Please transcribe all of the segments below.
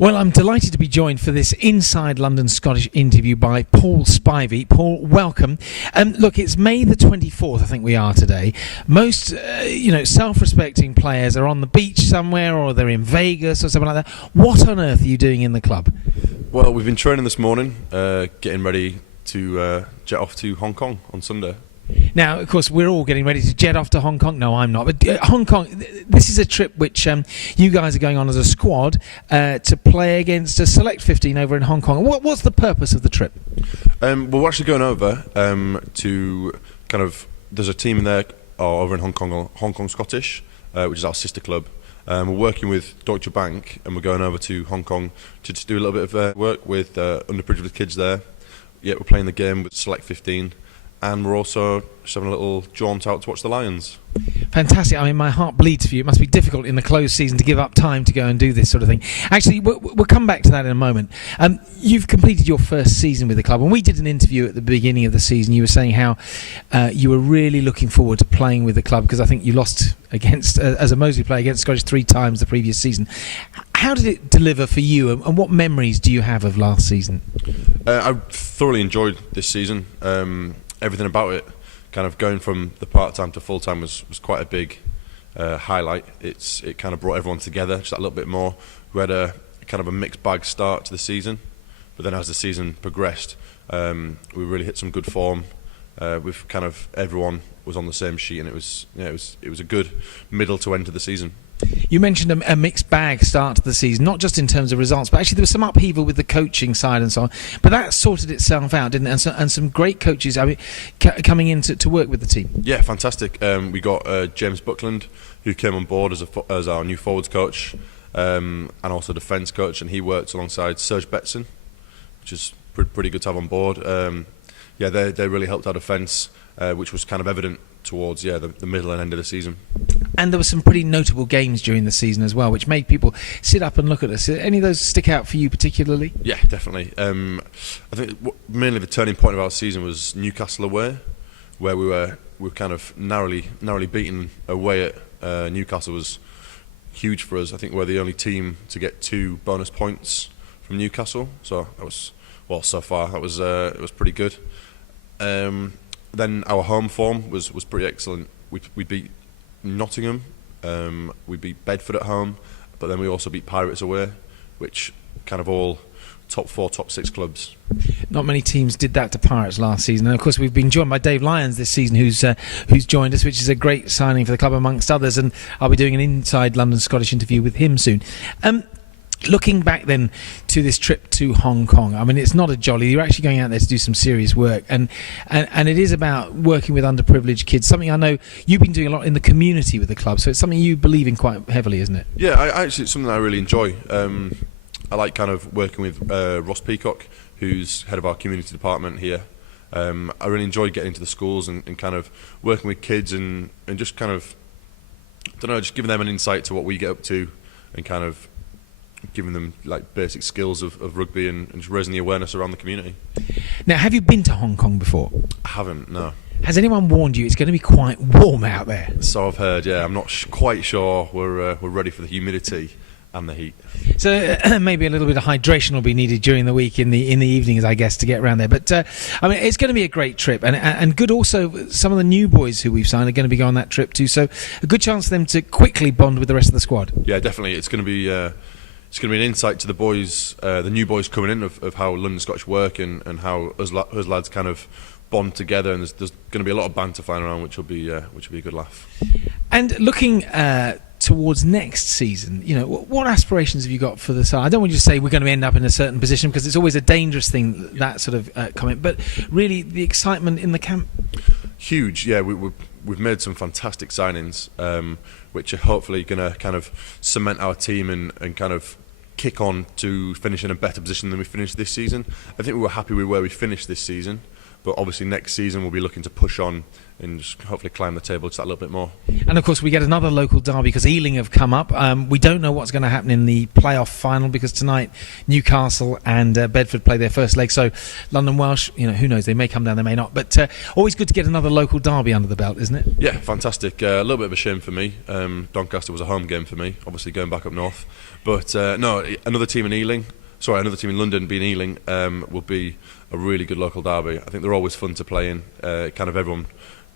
Well, I'm delighted to be joined for this Inside London Scottish interview by Paul Spivey. Paul, welcome. Look, it's May the 24th, I think we are today. Most, self-respecting players are on the beach somewhere, or they're in Vegas or something like that. What on earth are you doing in the club? Well, we've been training this morning, getting ready to jet off to Hong Kong on Sunday. Now, of course, we're all getting ready to jet off to Hong Kong. No, I'm not. But Hong Kong, this is a trip which you guys are going on as a squad to play against a select 15 over in Hong Kong. What's the purpose of the trip? We're actually going over to there's a team in there over in Hong Kong Scottish, which is our sister club. We're working with Deutsche Bank, and we're going over to Hong Kong to just do a little bit of work with underprivileged kids there. Yeah, we're playing the game with select 15. And we're also just having a little jaunt out to watch the Lions. Fantastic. I mean, my heart bleeds for you. It must be difficult in the closed season to give up time to go and do this sort of thing. Actually, we'll come back to that in a moment. You've completed your first season with the club, and we did an interview at the beginning of the season. You were saying how you were really looking forward to playing with the club, because I think you lost against, as a Moseley player, against Scottish 3 times the previous season. How did it deliver for you, and what memories do you have of last season? I thoroughly enjoyed this season. Everything about it, kind of going from the part-time to full-time was quite a big highlight. It kind of brought everyone together just that little bit more. We had a kind of a mixed bag start to the season, but then as the season progressed, we really hit some good form. With kind of everyone was on the same sheet, and it was a good middle to end to the season. You mentioned a mixed bag start to the season, not just in terms of results, but actually there was some upheaval with the coaching side and so on. But that sorted itself out, didn't it? And some great coaches coming in to work with the team. Yeah, fantastic. We got James Buckland, who came on board as our new forwards coach, and also defence coach, and he worked alongside Serge Betson, which is pretty good to have on board. They really helped our defence, which was kind of evident towards the middle and end of the season. And there were some pretty notable games during the season as well, which made people sit up and look at us. Did any of those stick out for you particularly? Yeah, definitely. I think mainly the turning point of our season was Newcastle away, where we were kind of narrowly beaten away at Newcastle. Was huge for us. I think we're the only team to get 2 bonus points from Newcastle. So that was, so far that was it was pretty good. Then our home form was pretty excellent. We beat Nottingham, we beat Bedford at home, but then we also beat Pirates away, which kind of all top 4, top 6 clubs. Not many teams did that to Pirates last season, and of course we've been joined by Dave Lyons this season, who's joined us, which is a great signing for the club amongst others, and I'll be doing an Inside London Scottish interview with him soon. Looking back then to this trip to Hong Kong, I mean, it's not a jolly. You're actually going out there to do some serious work, and it is about working with underprivileged kids. Something I know you've been doing a lot in the community with the club, so it's something you believe in quite heavily, isn't it? Yeah, actually it's something I really enjoy. I like kind of working with Ross Peacock, who's head of our community department here. I really enjoy getting into the schools and kind of working with kids and just kind of, just giving them an insight to what we get up to, and kind of giving them like basic skills of rugby and just raising the awareness around the community. Now, have you been to Hong Kong before? I haven't, no. Has anyone warned you it's going to be quite warm out there? So I've heard, yeah. I'm not quite sure we're ready for the humidity and the heat. So maybe a little bit of hydration will be needed during the week in the evenings, I guess, to get around there. But I mean, it's going to be a great trip, and good also. Some of the new boys who we've signed are going to be going on that trip too. So a good chance for them to quickly bond with the rest of the squad. Yeah, definitely. It's going to be an insight to the boys, the new boys coming in, of how London Scottish work and how us lads kind of bond together. And there's going to be a lot of banter flying around, which will be a good laugh. And looking towards next season, what aspirations have you got for the side? I don't want you to say we're going to end up in a certain position, because it's always a dangerous thing, that sort of comment. But really, the excitement in the camp. Huge, yeah. We've made some fantastic signings, which are hopefully going to kind of cement our team and kind of kick on to finish in a better position than we finished this season. I think we were happy with where we finished this season, But obviously next season we'll be looking to push on and just hopefully climb the table just that little bit more. And of course we get another local derby because Ealing have come up. We don't know what's going to happen in the playoff final because tonight Newcastle and Bedford play their first leg. So London Welsh, who knows? They may come down, they may not. But always good to get another local derby under the belt, isn't it? Yeah, fantastic. A little bit of a shame for me. Doncaster was a home game for me, obviously going back up north. But no, another team in London being Ealing will be a really good local derby. I think they're always fun to play in. Kind of everyone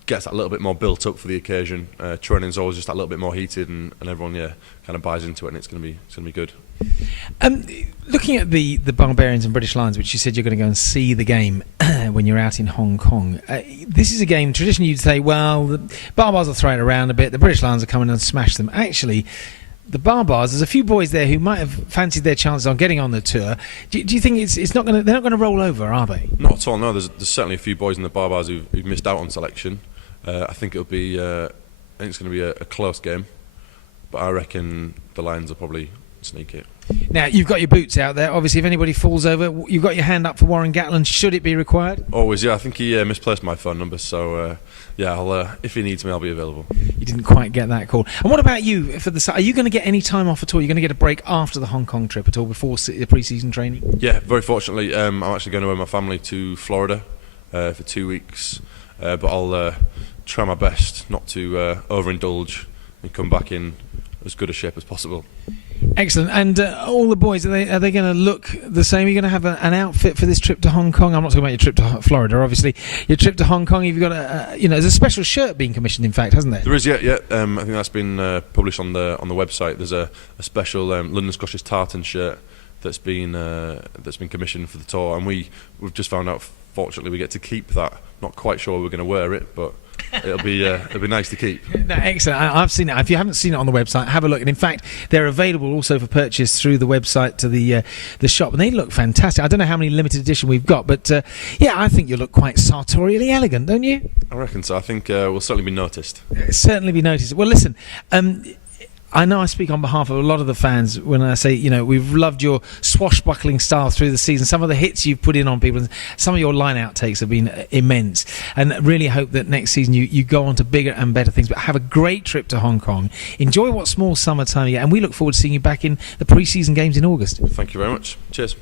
gets that little bit more built up for the occasion. Training's always just that little bit more heated, and everyone kind of buys into it, and it's going to be good. Looking at the Barbarians and British Lions, which you said you're going to go and see the game when you're out in Hong Kong. This is a game traditionally you'd say, well, the Barbars will throw it around a bit, the British Lions will come in and smash them. Actually, the Barbars, there's a few boys there who might have fancied their chances on getting on the tour. Do you think they're not going to roll over, are they? Not at all. No, there's certainly a few boys in the Barbars who've missed out on selection. I think it's going to be a close game, but I reckon the Lions will probably sneak it. Now, you've got your boots out there. Obviously, if anybody falls over, you've got your hand up for Warren Gatland, should it be required? Always, yeah. I think he misplaced my phone number, so yeah, if he needs me, I'll be available. You didn't quite get that call. And what about you? Are you going to get any time off at all? Are you going to get a break after the Hong Kong trip at all, before the pre-season training? Yeah, very fortunately, I'm actually going away with my family to Florida for 2 weeks, but I'll try my best not to overindulge and come back in as good a shape as possible. Excellent. And all the boys, are they going to look the same? Are you going to have an outfit for this trip to Hong Kong? I'm not talking about your trip to Florida, obviously. Your trip to Hong Kong, you've got there's a special shirt being commissioned, in fact, hasn't there? There is, yeah. I think that's been published on the website. There's a special London Scottish tartan shirt that's been commissioned for the tour, and we've just found out. Fortunately, we get to keep that. Not quite sure we're going to wear it, but it'll be nice to keep. No, excellent. I've seen it. If you haven't seen it on the website, have a look. And in fact, they're available also for purchase through the website to the shop, and they look fantastic. I don't know how many limited edition we've got, but yeah, I think you look quite sartorially elegant, don't you? I reckon so. I think we'll certainly be noticed. Certainly be noticed. Well, listen. I know I speak on behalf of a lot of the fans when I say, we've loved your swashbuckling style through the season. Some of the hits you've put in on people, some of your line outtakes have been immense. And really hope that next season you go on to bigger and better things. But have a great trip to Hong Kong. Enjoy what small summertime you get. And we look forward to seeing you back in the pre-season games in August. Thank you very much. Cheers.